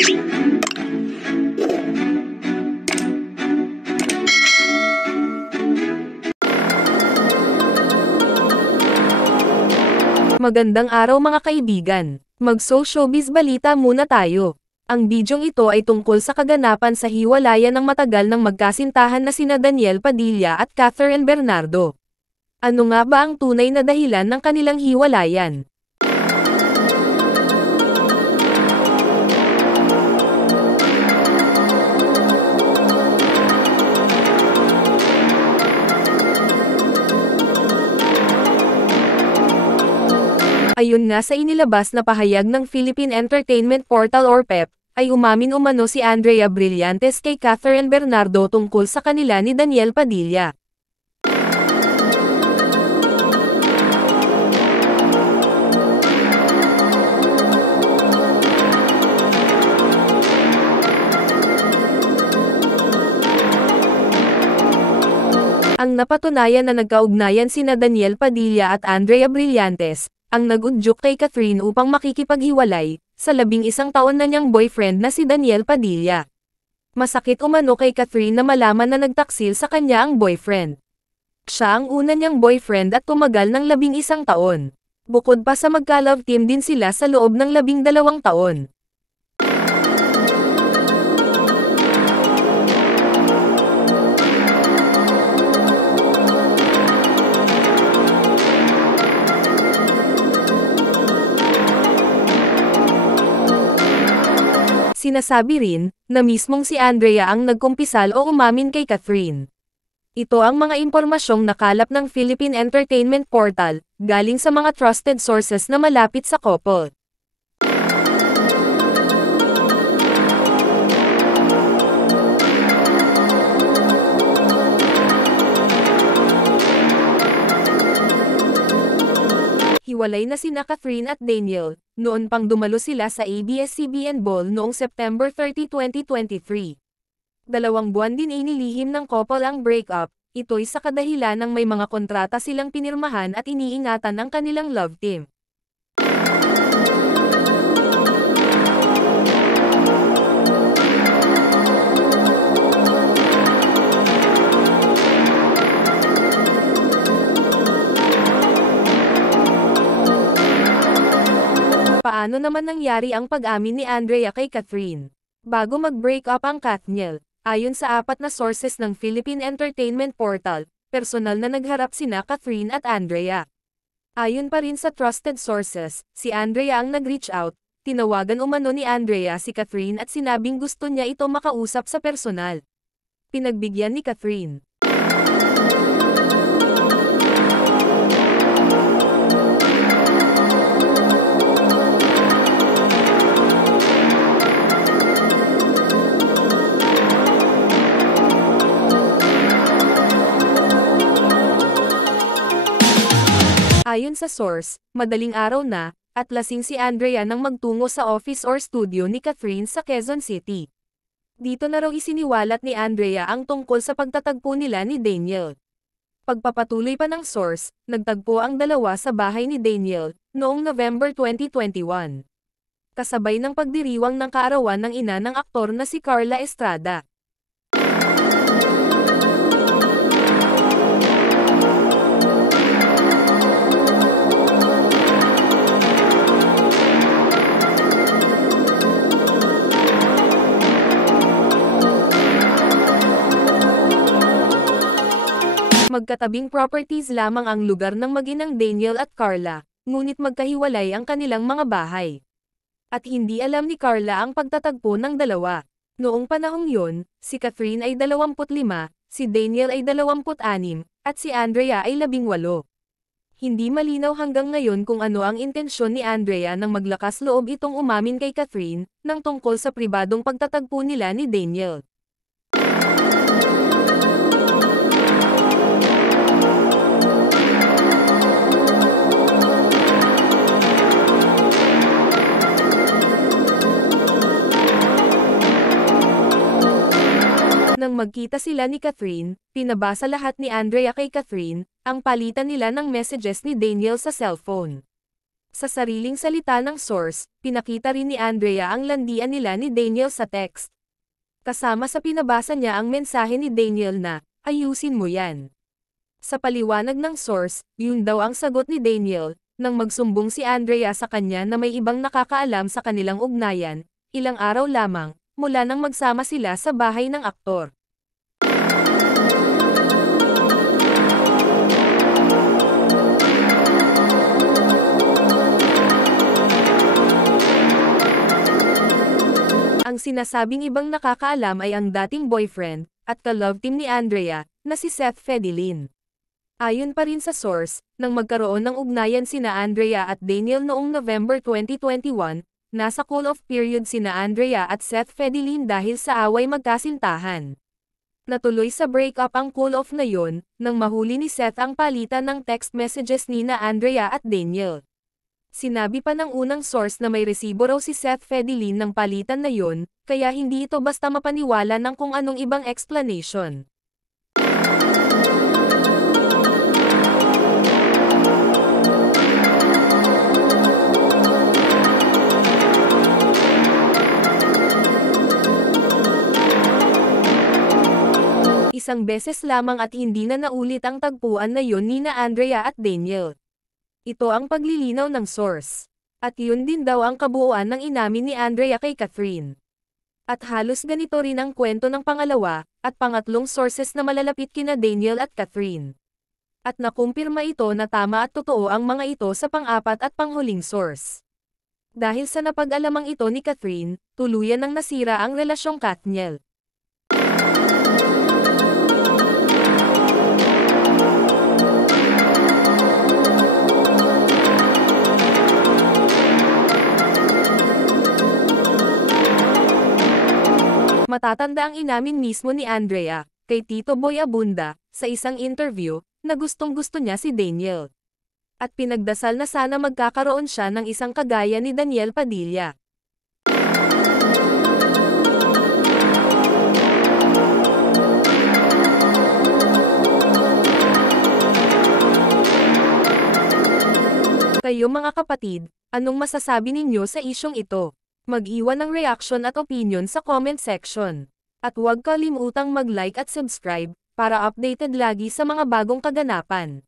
Magandang araw mga kaibigan. Mag-showbiz balita muna tayo. Ang bidyong ito ay tungkol sa kaganapan sa hiwalayan ng matagal ng magkasintahan na sina Daniel Padilla at Catherine Bernardo. Ano nga ba ang tunay na dahilan ng kanilang hiwalayan? Ayon nga sa inilabas na pahayag ng Philippine Entertainment Portal or PEP, ay umamin umano si Andrea Brillantes kay Catherine Bernardo tungkol sa kanila ni Daniel Padilla. Ang napatunayan na nagkaugnayan sina Daniel Padilla at Andrea Brillantes, ang nag-udyok kay Catherine upang makikipaghiwalay, sa 11 taon na niyang boyfriend na si Daniel Padilla. Masakit umano kay Catherine na malaman na nagtaksil sa kanya ang boyfriend. Siya ang una niyang boyfriend at tumagal ng 11 taon. Bukod pa sa magka-love team din sila sa loob ng 12 taon. Sinasabi rin, na mismong si Andrea ang nagkumpisal o umamin kay Catherine. Ito ang mga impormasyong nakalap ng Philippine Entertainment Portal, galing sa mga trusted sources na malapit sa couple. Hiwalay na sina Catherine at Daniel, noon pang dumalo sila sa ABS-CBN Ball noong September 30, 2023. 2 buwan din inilihim ng couple ang breakup, ito'y sa kadahilan ng may mga kontrata silang pinirmahan at iniingatan ang kanilang love team. Paano naman nangyari ang pag-amin ni Andrea kay Catherine? Bago mag-break up ang Katniel, ayon sa 4 na sources ng Philippine Entertainment Portal, personal na nagharap sina Catherine at Andrea. Ayon pa rin sa trusted sources, si Andrea ang nag-reach out, tinawagan umano ni Andrea si Catherine at sinabing gusto niya ito makausap sa personal. Pinagbigyan ni Catherine. Ayon sa source, madaling araw na, at lasing si Andrea nang magtungo sa office or studio ni Catherine sa Quezon City. Dito na raw isiniwalat ni Andrea ang tungkol sa pagtatagpo nila ni Daniel. Pagpapatuloy pa ng source, nagtagpo ang dalawa sa bahay ni Daniel, noong November 2021. Kasabay ng pagdiriwang ng kaarawan ng ina ng aktor na si Carla Estrada. Magkatabing properties lamang ang lugar ng mag-inang Daniel at Carla, ngunit magkahiwalay ang kanilang mga bahay. At hindi alam ni Carla ang pagtatagpo ng dalawa. Noong panahong yun, si Catherine ay 25, si Daniel ay 26, at si Andrea ay 18. Hindi malinaw hanggang ngayon kung ano ang intensyon ni Andrea nang maglakas loob itong umamin kay Catherine, nang tungkol sa pribadong pagtatagpo nila ni Daniel. Nang magkita sila ni Catherine, pinabasa lahat ni Andrea kay Catherine, ang palitan nila ng messages ni Daniel sa cellphone. Sa sariling salita ng source, pinakita rin ni Andrea ang landian nila ni Daniel sa text. Kasama sa pinabasa niya ang mensahe ni Daniel na, "Ayusin mo yan." Sa paliwanag ng source, yun daw ang sagot ni Daniel, nang magsumbong si Andrea sa kanya na may ibang nakakaalam sa kanilang ugnayan, ilang araw lamang, mula nang magsama sila sa bahay ng aktor. Ang sinasabing ibang nakakaalam ay ang dating boyfriend, at ka-love team ni Andrea, na si Seth Fedilin. Ayon pa rin sa source, nang magkaroon ng ugnayan sina Andrea at Daniel noong November 2021, nasa cool-off period sina Andrea at Seth Fedilin dahil sa away magkasintahan. Natuloy sa breakup ang cool-off na yon, nang mahuli ni Seth ang palitan ng text messages nina Andrea at Daniel. Sinabi pa ng unang source na may resibo raw si Seth Fedilin ng palitan na yon, kaya hindi ito basta mapaniwala ng kung anong ibang explanation. Isang beses lamang at hindi na naulit ang tagpuan na yon nina Andrea at Daniel. Ito ang paglilinaw ng source. At yun din daw ang kabuuan ng inamin ni Andrea kay Catherine. At halos ganito rin ang kwento ng pangalawa, at pangatlong sources na malalapit kina Daniel at Catherine. At nakumpirma ito na tama at totoo ang mga ito sa pang-apat at panghuling source. Dahil sa napag-alamang ito ni Catherine, tuluyan nang nasira ang relasyong Katniel. Matatanda ang inamin mismo ni Andrea, kay Tito Boy Abunda, sa isang interview, na gustong-gusto niya si Daniel. At pinagdasal na sana magkakaroon siya ng isang kagaya ni Daniel Padilla. Kayo mga kapatid, anong masasabi ninyo sa isyong ito? Mag-iwan ng reaction at opinion sa comment section. At huwag kalimutang mag-like at subscribe, para updated lagi sa mga bagong kaganapan.